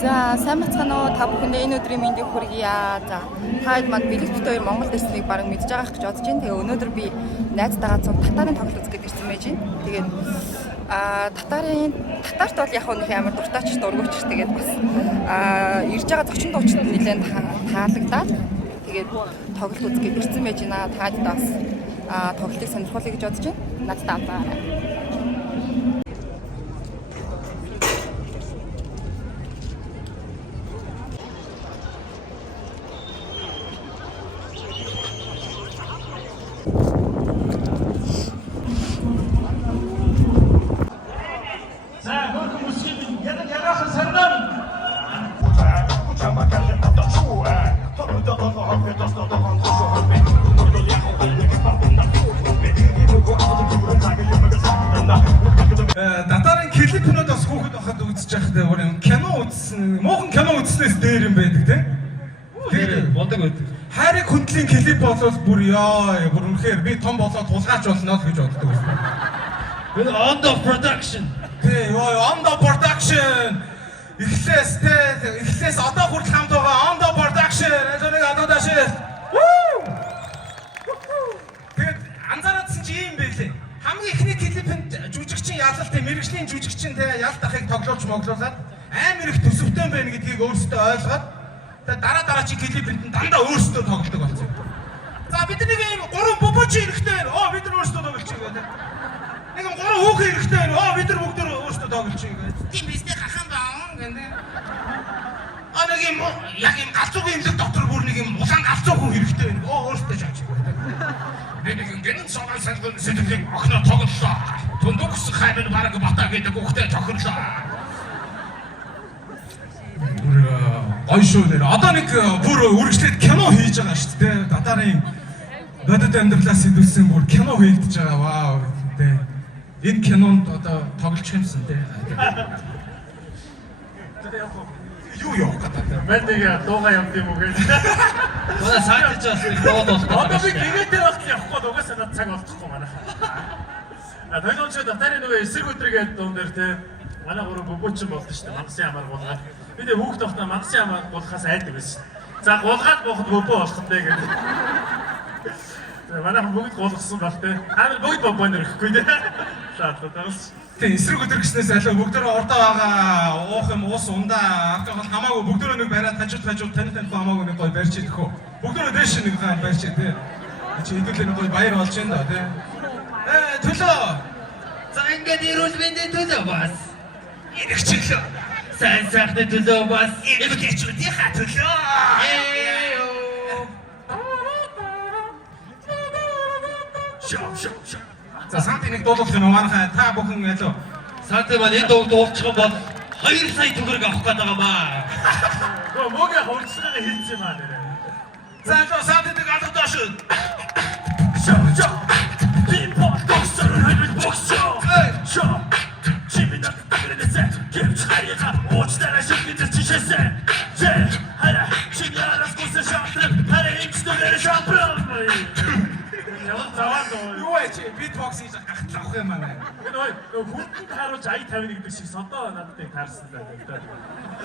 За сайн бацгаана уу, та бүхэндээ энэ өдрийн мэндийг хүргье. За та хэд манд бэлэгт хоёр Монголд ирснийг баг мэдж байгаа гэж бодож байна. Тэгээ өнөөдөр би найзтайгаа цуг татарын тоглолт үзгээд ирсэн байж байна. Тэгээд татарт бол яг нэг амар дуртайч дургуйч. Тэгээд бас ирж байгаа зочин дуучид нэлээд таалагдаад тэгээд тоглолт үзгээд ирсэн байж байна. Таад бас тоглолтыг сонирхолтой гэж бодож байна. Надтай хамтаарай. Татарын клипнүүд бас хүүхэд байхад үзэж байхдаа өөр юм кино үзсэн, муухан кино үзснээс дээр юм байдаг тийм. Тэр бодог байдаг. Хайрыг хөндлийн клип болвол бүр ёо, бүр үнэхээр би том болоод тулгаач болно л гэж боддог байсан. With on the production. Тий, ёо, on the production. Эхлээс одоо хүртэл хамт байгаа on the production. Энийг одоо даашээ. Тэгээд анзаараадсан чи юм байлээ. Хамгийн ихний клипэнд жүжигчин ялалтай мэрэгжлийн жүжигчин те ялт ахыг тоглуулж моглуулад амар их төсөвтэй байна гэдгийг өөрсдөө ойлгоод тэгээд дараа чи клипэнд дандаа өөрсдөө тоглодог болсон. За бид нэг юм 3 бобоч хэрэгтэй байна. Бид нар өөрсдөө тоглож байгаа. Нэг 3 хүүхэн хэрэгтэй байна. Бид нар бүгд өөрсдөө тоглож байгаа. Тийм бистэй хахан баан гэнэ. Нэг юм яг юм галзуугийн имлэг дотор бүр нэг юм улаан галзуу хүн хэрэгтэй байна. Өөрсдөө шаач. Нэг гэнэ цогц салгын сэтгэлийн охноо тоглолоо. Тундукс хаймын бараг бата гэдэг үгтэй тохирлоо. Гой шүү нэр. Одоо нэг бүр үргэлжлээд кино хийж байгаа шүү дээ. Татарын бодит амьдралаас идэвсэн бүр кино хийгдэж байгаа. Вау дээ. Энэ кинонд одоо тоглож юмсан дээ. Юу явах гэдэг. Мен тэгээ дуугаа явд юм уу гэж. Манай сайтж бас нэг дуу болох. Одоо би гинэтэй багт явахгүй угаасаа над цаг олдохгүй манай. Төлөвч татарын нөгөө эсрэг өдргээд дуун дээр те манай гурав бөбөчин болдсон шүү дээ. Мангасын ямар гулгаад. Би тэгээ хүүхд тохтоо мангасын ямар гулхаас айдаг байсан. За гулгаад боход бөбөө болох нь гэдэг. Манай бүгд гулгсан баг те. Амар бүгд бөбөө нэрхгүй те. За тагс. Тэгээ эсрэг өдөр гиснээс аль бүгдөө урдаа байгаа уух юм уус ундаа алкогол хамаагүй бүгдөө нэг бариад хажууд тань хамаагүй нэг гой барьж идэх үү. Бүгдөө дэш нэг хаан барьж идэх. Чи хэдүүлээ нэг гой баяр болж байна да тий. Төлөө. За ингээд ирүүл мэндийн төлөө бас. Ирэх чиглөө. Сайн сайхны төлөө бас. Иргэчүүдийн ха төлөө. Шоо. За санти нэг дуулах юм манайхаа та бүхэн ялуу. Санти маань энэ дууг дуулчих юм бол 2 сая төгрөг авах гээд байгаа маа. Гөө мөгийн хурцлага хийсэн юм аа нэрээ. За лөө санти нэг алгадаа шүү. Шоо. Би боксер хайр боксер. Шоо. Чимина гэрээсээ гэмч хайгаа уучтараа шигдэж чишээсээ. Хара чигарас гүсэ шатрын хара институтээр шатрын. Юу вэ чи битбоксинг авах юм аа. Нөгөө хүндэд харуулж ая 50 гэдэг шиг содоо надад таарсан байлаа.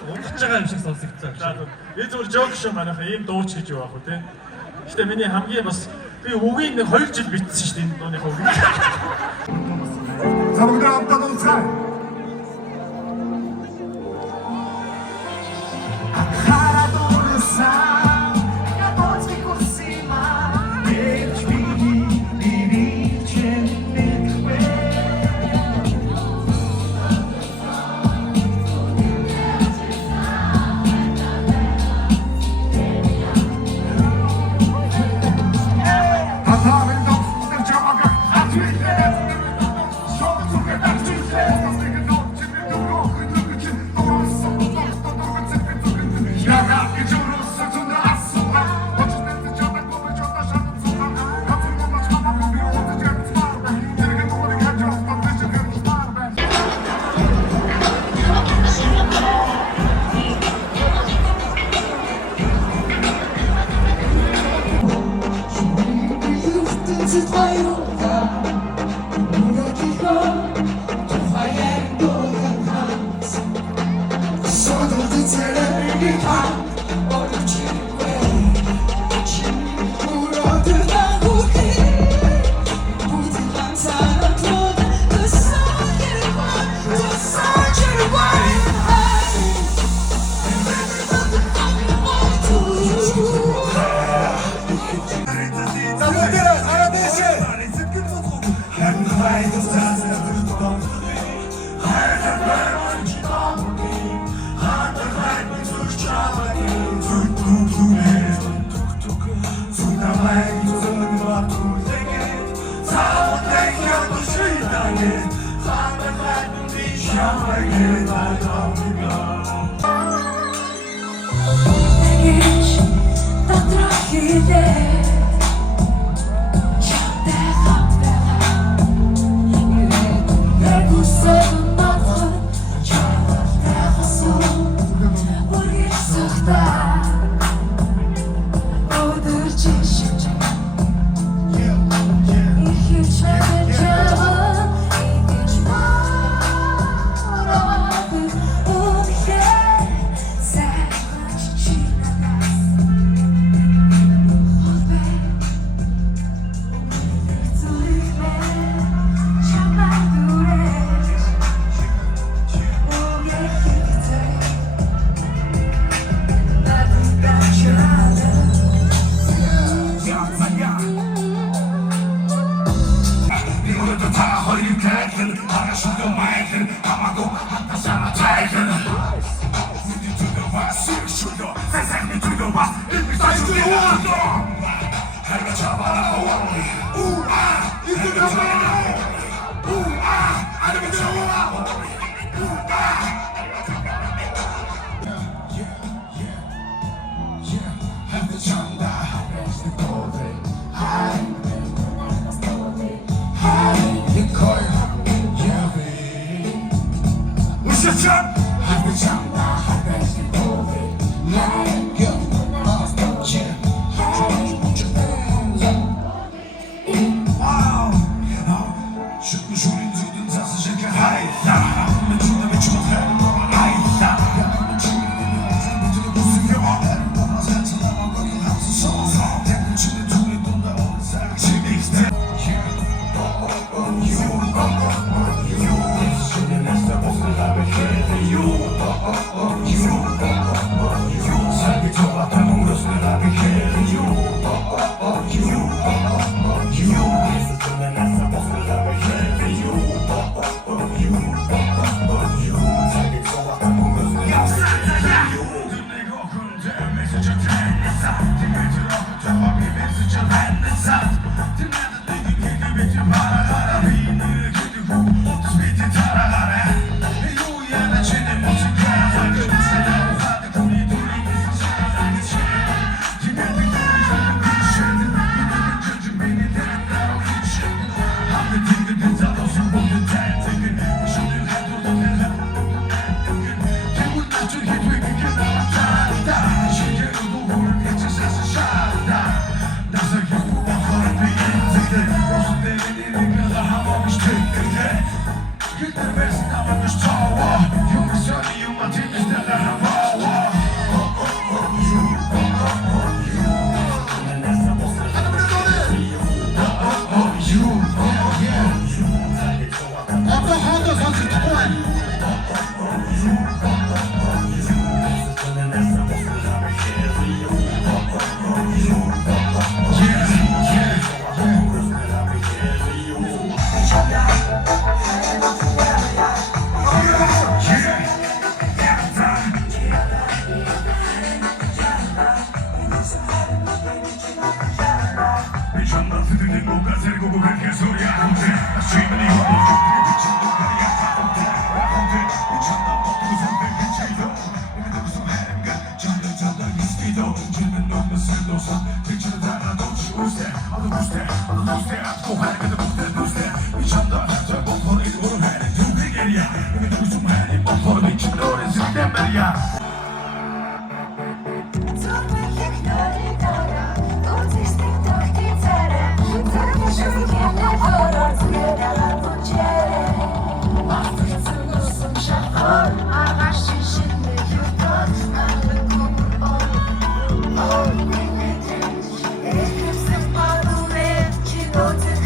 Унгаж байгаа юм шиг сонсогдсон. За энэ зөвхөн жок шүү манайхаа ийм дууч гэж юу ах вэ те. Гэтэ миний хамгийн бас би үгийг нэг 2 жил битсэн шүү дээ энэ дууныхаа үгийг. За бүгд хамтдаа дуусгая. Show me to get back to the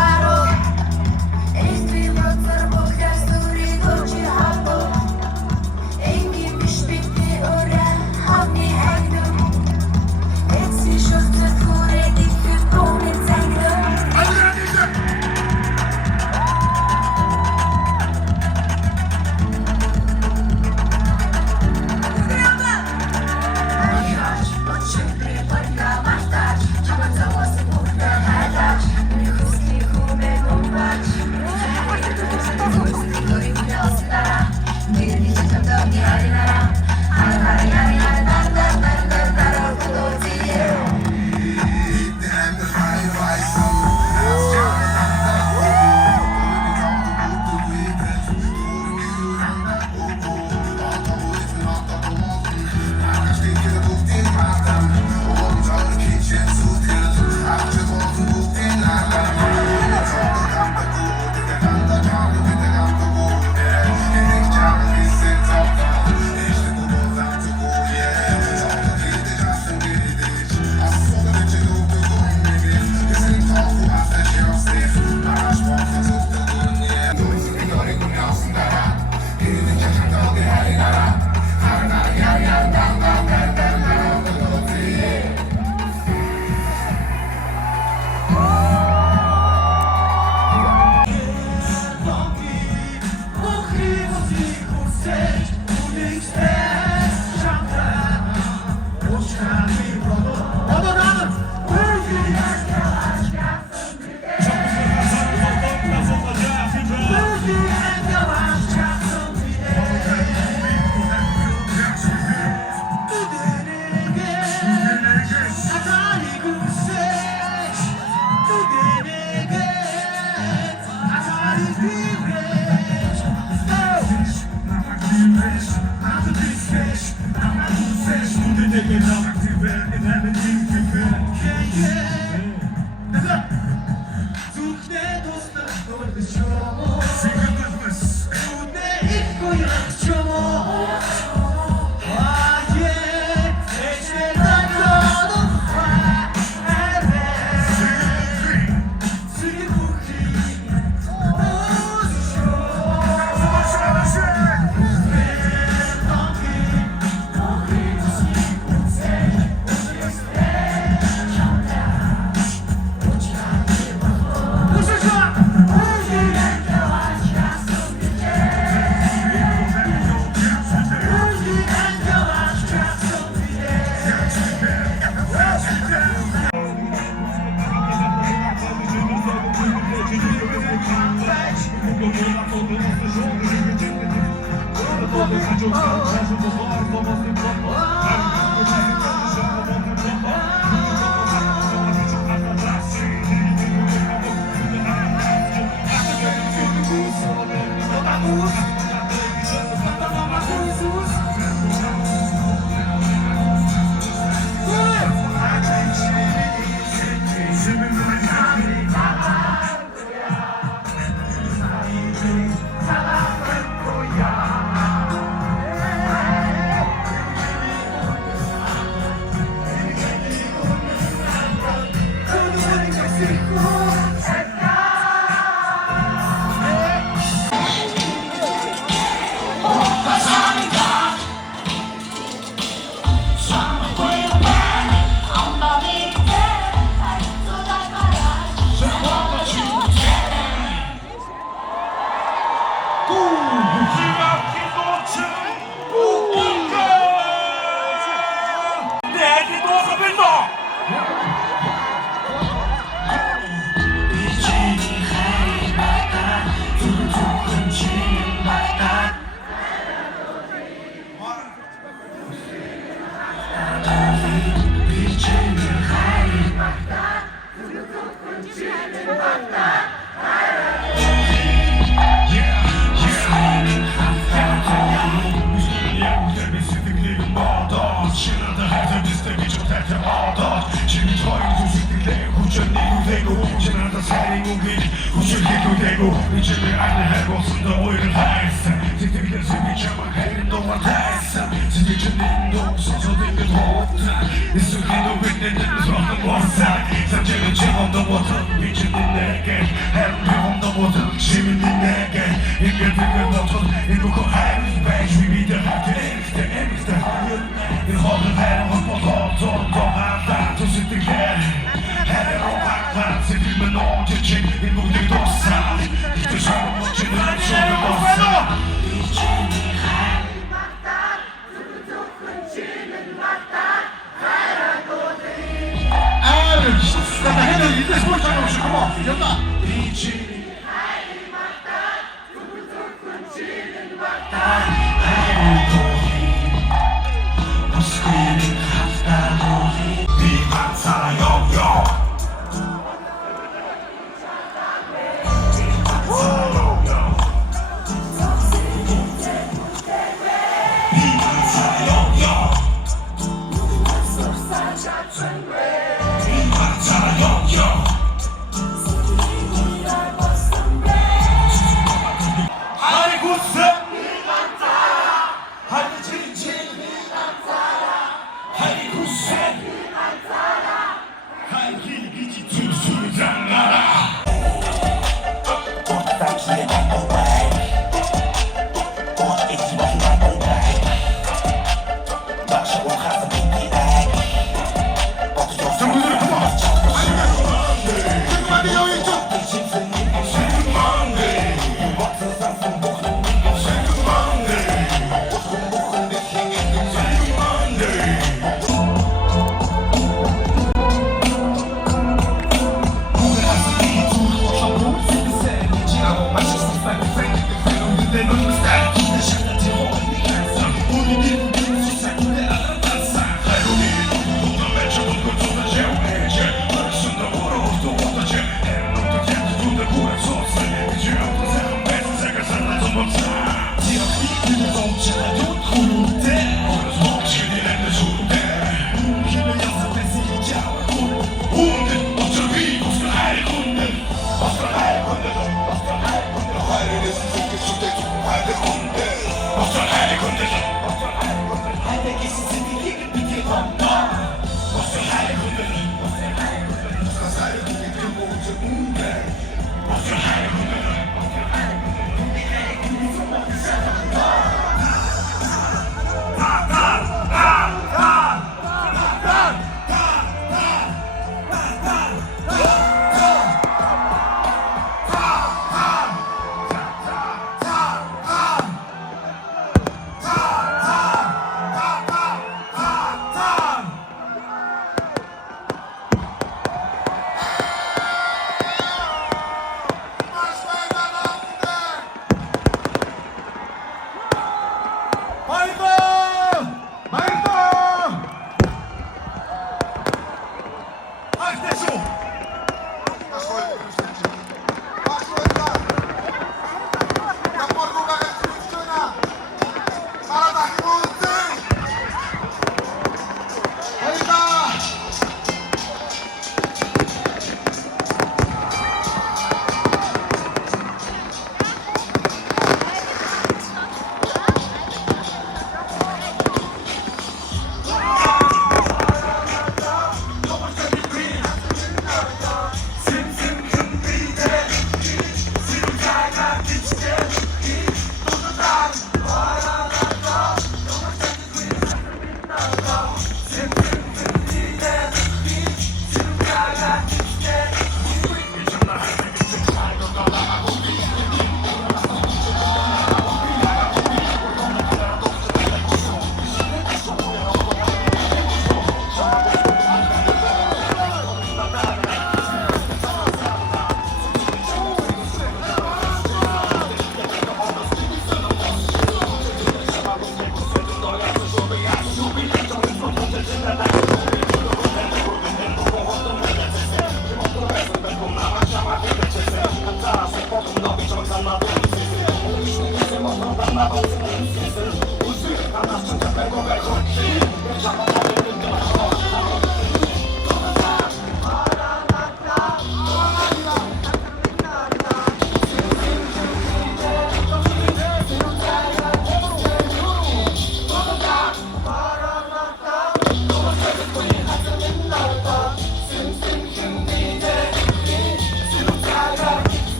Haru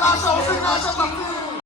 나서 없으니 나서